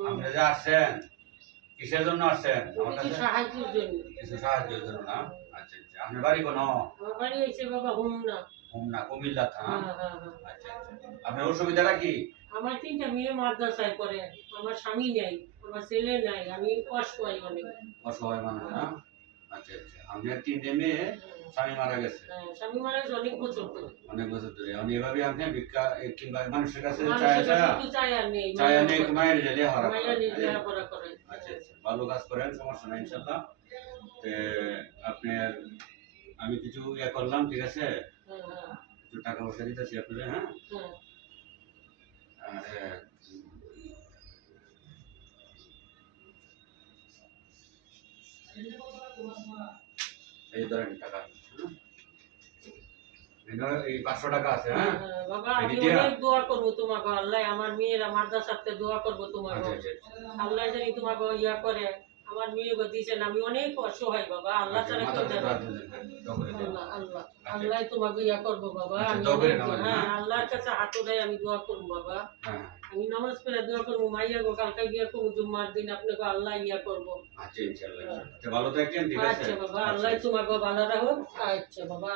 আপনি যে আসছেন কিসের জন্য আসছেন আমার কিছু কাছে? সাহায্যের জন্য। কিছু সাহায্যের জন্য না? আচ্ছা আচ্ছা। আপনার বাড়ি কোন? আমার বাড়ি হয়েছে বাবা হোমনা। হোমনা, কুমিল্লা থানা? হ্যাঁ হ্যাঁ হ্যাঁ। আচ্ছা আচ্ছা। আপনার অসুবিধাটা কি? আমার ৩টা মেয়ে মাদ্রাসায় পড়ে। আমার স্বামী নাই, আমার ছেলে নাই, আমি অসহায় অনেক। অসহায় মানুষ না? আচ্ছা আচ্ছা। আপনার 3 মেয়ে, স্বামী মারা গেছে। হ্যাঁ, স্বামী মারা গেছে অনেক বছর ধরে। অনেক বছর ধরে। এখন এভাবে আপনি ভিক্ষা কিংবা মানুষের কাছে মানুষের কাছে একটু চায়া নেই। চায়া নিয়ে মায়ের জেলে হারা মায়া নিয়ে লেখাপড়া করে। আচ্ছা আচ্ছা। ভালো কাজ করেন, সমস্যা নাই ইনশাআল্লাহ। তে আপনার আমি কিছু করলাম, ঠিক আছে? হ্যাঁ হ্যাঁ কিছু টাকা পয়সা দিতেছি আপনাদের, হ্যাঁ? হ্যাঁ। আর এই ধরেন টাকা, হ্যাঁ? এই 500 টাকা আছে, হ্যাঁ? হ্যাঁ, বাবা এই আমি দিয়া? অনেক দোয়া করবো তোমাকে, আল্লাহ আমার মেয়েরা মাদ্রাসাতে দোয়া করবো তোমাকে। আচ্ছা আচ্ছা। আল্লাহ জানি তোমাকে ইয়া করে। আমার মেয়ে দিয়েছেন, আমি অনেক অসহায় বাবা, আল্লাহ ছাড়া কেউ দেবে না। আল্লাহ আল্লাহ আল্লাহ তোমাকে ইয়া করবো বাবা। আচ্ছা, আমি দোয়া করেন অনেক- আমাদের, হ্যাঁ হ্যাঁ? আল্লাহর কাছে হাত উঠাই আমি দোয়া করবো বাবা। হ্যাঁ। আমি নামাজ পড়ে দোয়া করবো, মাইয়া গো কালকে গিয়া করবো জুম্মার দিন আপনাকে আল্লাহ ইয়া করবো। আচ্ছা ইনশাআল্লাহ। আচ্ছা ভালো থাকেন, ঠিক আছে? আচ্ছা বাবা, আল্লাহ তোমাকে ভালো রাখো। আচ্ছা বাবা।